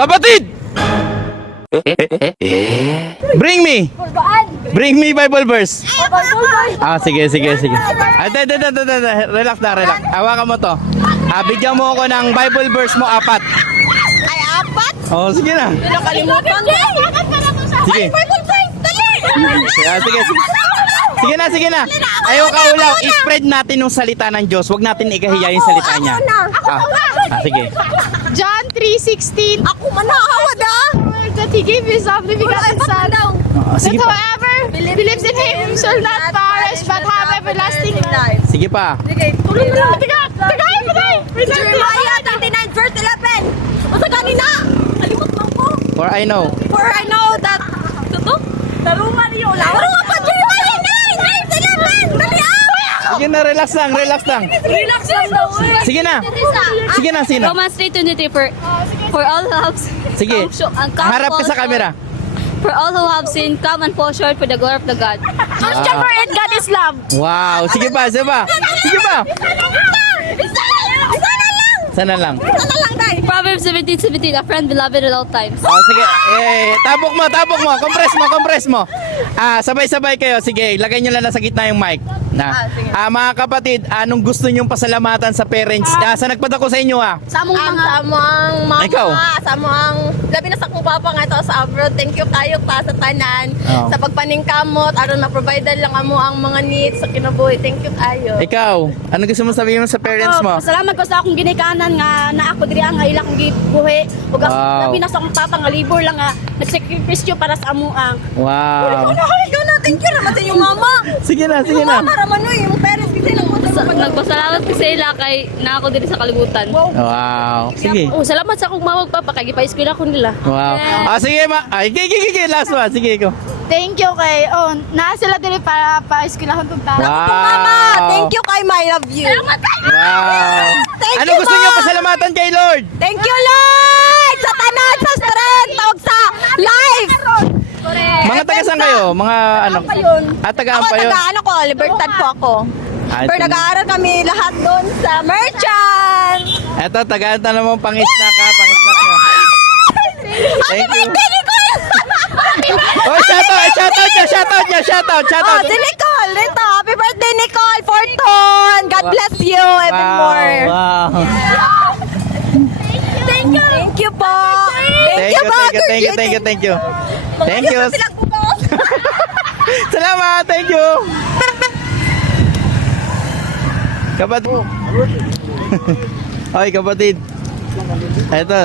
Kapatid! Bring me Bible verse. Sige. Relax na. Hawakan mo to. Bigyan mo ako ng Bible verse mo, 4. Ay, 4? Oh, sige na. Nakalimutan ko. Sige. Ay, Bible verse, dali! Sige na. Ayaw ka ulaw. I-spread natin yung salita ng Diyos. Huwag natin ikahiya yung salita niya. Sige. John 3:16. Ako manahawad That he gave his only begotten Son. Sige That pa. whoever believes in him shall not perish but have everlasting life. Sige pa. Sige, Tuloy na. Tiga. Jeremiah 39 verse 11. Basta kanina. Kalimot lang ko. For I know. For I know that... Ito? Tarungan niyo. Tarungan pa, Jeremiah 9 verse 11. Dali Sige na, relax lang. Relax lang daw. Sige na. Sino? Romans 3:23 for all who have Sige. Harap ka sa camera. For all who have sinned, come and fall short for the glory of the God. Christian for it, God is love. Wow. Sige pa. Sana lang. Proverbs 17:17, a friend beloved at all times. Sige. Tabok mo. Compress mo. Sabay-sabay kayo. Sige, lagay nyo lang sa gitna yung mic. Mga kapatid, anong gusto nyong pasalamatan sa parents? Sa nagpadako sa inyo Sa among mga Sa among mama, Ikaw. sa among labi na sa kong papa nga ito sa abroad. Thank you kayo pa sa tanan. Oh. Sa pagpaningkamot, aron ma-provide lang amo ang mga needs sa kinabuhi. Thank you kayo. Ikaw, ano gusto mo sabihin mo sa parents mo? Salamat ko sa akong ginikanan nga na ako diri ang ilang gibuhi. Ug Wow. labi na sa akong papa nga libor lang nga nagsakrifisyo para sa amuang. Wow. Ikaw na, thank you naman sa iyong mama. Sige na. Mama raman no, yung parents kasi lang mo. Nagpasalamat ko sa ila kay na ako diri sa kalibutan. Wow. Sige. Salamat sa akong mawag papa kay gipa-eskwela ko nila. Wow. Sige gigi. Last one. Sige ko. Thank you kay naa sila diri para pa-eskwelahon tong tao. Mama, thank you kay my love you. Wow. Thank Ano you, gusto Ma. niyo pasalamatan kay Lord? Thank you, Lord! Sa tanan, sa strength, tawag sa life! Mga taga saan kayo? Mga ano? Ampayon. Taga Ako, Ampayon. taga ano ko, Libertad po ako. Pero nag-aaral kami lahat doon sa Merchant! Eto, tagaan na naman pang-snack nyo. Thank you. Oh, shoutout niya. Oh, si Nicole, dito. Happy birthday, Nicole Fortune! God bless you evermore. Wow. Thank you po. Thank you po. Thank you. Salamat, thank you. Kapatid. Oy, kapatid. Ito.